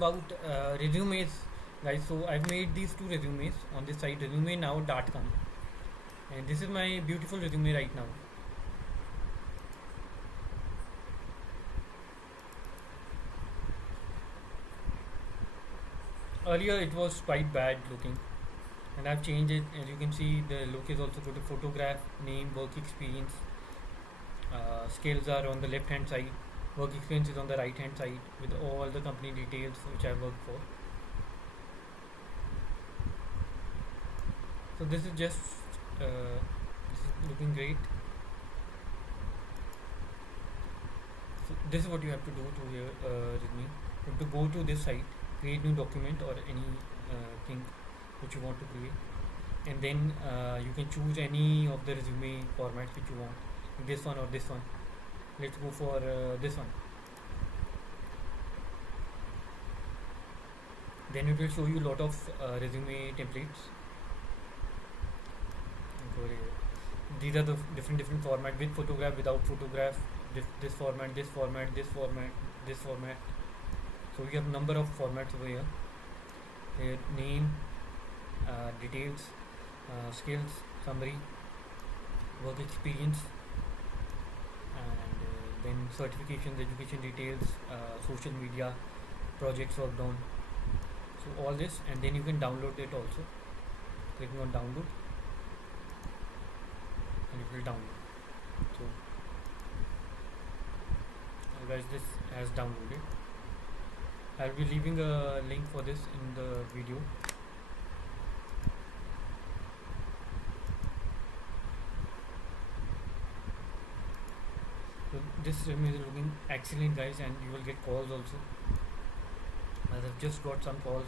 about resumes, guys. So I've made these two resumes on this site resumenow.com, and this is my beautiful resume right now. Earlier it was quite bad looking, and I've changed it. As you can see, the look is also good. Photograph, name, work experience, skills are on the left hand side, work experience is on the right hand side with all the company details which I worked for. So this is just this is looking great. So this is what you have to do to your resume. You have to go to this site, create new document or any thing which you want to create, and then you can choose any of the resume formats which you want, this one or this one. Let's go for this one. Then it will show you a lot of resume templates. These are the different format, with photograph, without photograph, this format, this format, this format, this format. So we have number of formats over here. Here name, details, skills, summary, work experience, and then certifications, education details, social media, projects worked on. So all this, and then you can download it also. Clicking on download, and it will download. So guys, this has downloaded. I'll be leaving a link for this in the video. So this resume is looking excellent, guys, and you will get calls also. As I've just got some calls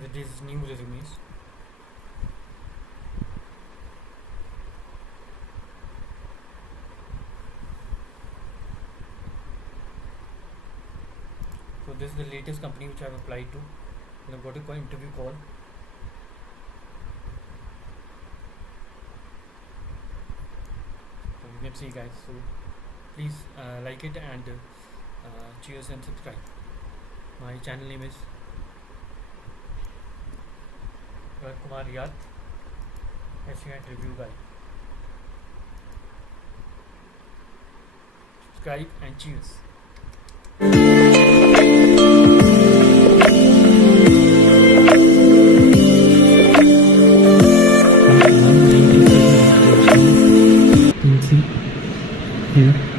with these new resumes. So this is the latest company which I have applied to, and I've got a interview call. So you can see, guys. So please like it, and cheers and subscribe. My channel name is Kumar Riat, SEO and review guy. Subscribe and cheers. You can see here.